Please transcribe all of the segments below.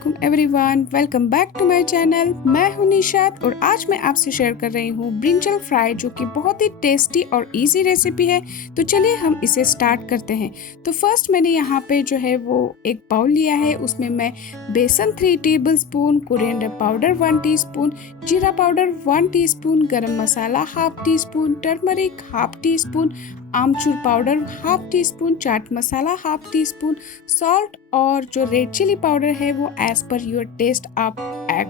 वालेकुम everyone, welcome back to my channel. मैं हूं निशाद और आज मैं आपसे शेयर कर रही हूं ब्रिंजल फ्राई, जो कि बहुत ही टेस्टी और इजी रेसिपी है। तो चलिए हम इसे स्टार्ट करते हैं। तो फर्स्ट मैंने यहाँ पे जो है वो एक बाउल लिया है, उसमें मैं बेसन 3 टेबलस्पून, कोरिएंडर पाउडर 1 टीस्पून, जीरा powder 1 teaspoon, garam masala half teaspoon, turmeric half teaspoon, आमचूर powder half teaspoon, chaat masala half teaspoon, salt और जो रेड चिली पाउडर है वो एज पर योर टेस्ट आप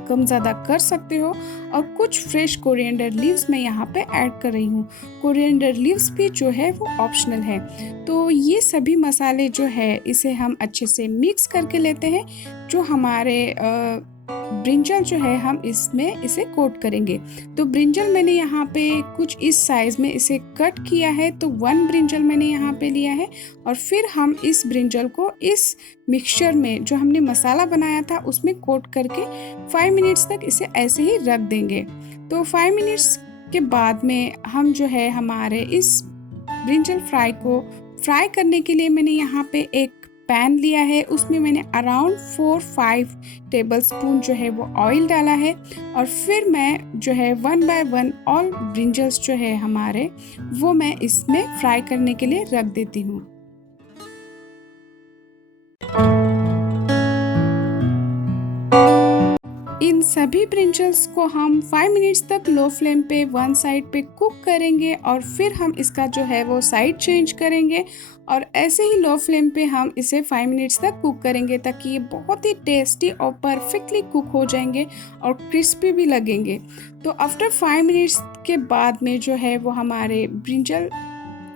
कम ज़्यादा कर सकते हो। और कुछ फ्रेश कोरिएंडर लीव्स मैं यहाँ पे ऐड कर रही हूँ। कोरिएंडर लीव्स भी जो है वो ऑप्शनल है। तो ये सभी मसाले जो है इसे हम अच्छे से मिक्स करके लेते हैं। जो हमारे ब्रिंजल जो है हम इसमें इसे कोट करेंगे। तो ब्रिंजल मैंने यहाँ पे कुछ इस साइज में इसे कट किया है। तो 1 ब्रिंजल मैंने यहाँ पे लिया है और फिर हम इस ब्रिंजल को इस मिक्सचर में जो हमने मसाला बनाया था उसमें कोट करके 5 मिनट्स तक इसे ऐसे ही रख देंगे। तो 5 मिनट्स के बाद में हम जो है हमारे इस ब्रिंजल फ्राई को फ्राई करने के लिए मैंने यहाँ पे एक पैन लिया है। उसमें मैंने अराउंड 4-5 टेबलस्पून जो है वो ऑयल डाला है और फिर मैं जो है 1 बाय 1 ऑल ब्रिंजल्स जो है हमारे वो मैं इसमें फ्राई करने के लिए रख देती हूँ। इन सभी ब्रिंजल्स को हम 5 मिनट्स तक लो फ्लेम पे 1 साइड पे कुक करेंगे और फिर हम इसका जो है वो साइड चेंज करेंगे और ऐसे ही लो फ्लेम पे हम इसे 5 मिनट्स तक कुक करेंगे ताकि ये बहुत ही टेस्टी और परफेक्टली कुक हो जाएंगे और क्रिस्पी भी लगेंगे। तो आफ्टर 5 मिनट्स के बाद में जो है वो हमारे ब्रिंजल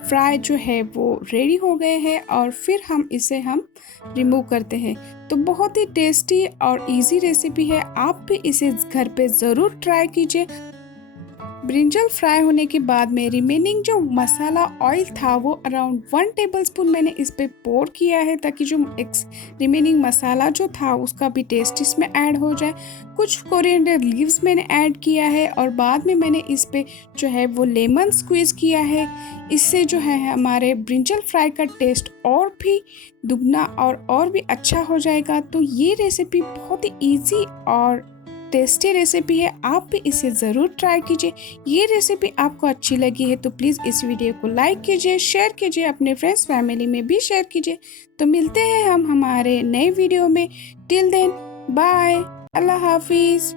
फ्राई जो है वो रेडी हो गए हैं और फिर हम इसे रिमूव करते हैं। तो बहुत ही टेस्टी और इजी रेसिपी है, आप भी इसे घर पे ज़रूर ट्राई कीजिए। ब्रिंजल फ्राई होने के बाद में रिमेनिंग जो मसाला ऑयल था वो अराउंड 1 टेबलस्पून मैंने इस पे पोर किया है ताकि जो रिमेनिंग मसाला जो था उसका भी टेस्ट इसमें ऐड हो जाए। कुछ कोरिएंडर लीव्स मैंने ऐड किया है और बाद में मैंने इस पे जो है वो लेमन स्क्वीज किया है। इससे जो है हमारे ब्रिंजल फ्राई का टेस्ट और भी दुगना और भी अच्छा हो जाएगा। तो ये रेसिपी बहुत ही ईजी और टेस्टी रेसिपी है, आप भी इसे ज़रूर ट्राई कीजिए। ये रेसिपी आपको अच्छी लगी है तो प्लीज़ इस वीडियो को लाइक कीजिए, शेयर कीजिए, अपने फ्रेंड्स फैमिली में भी शेयर कीजिए। तो मिलते हैं हम हमारे नए वीडियो में। टिल देन बाय, अल्लाह हाफिज़।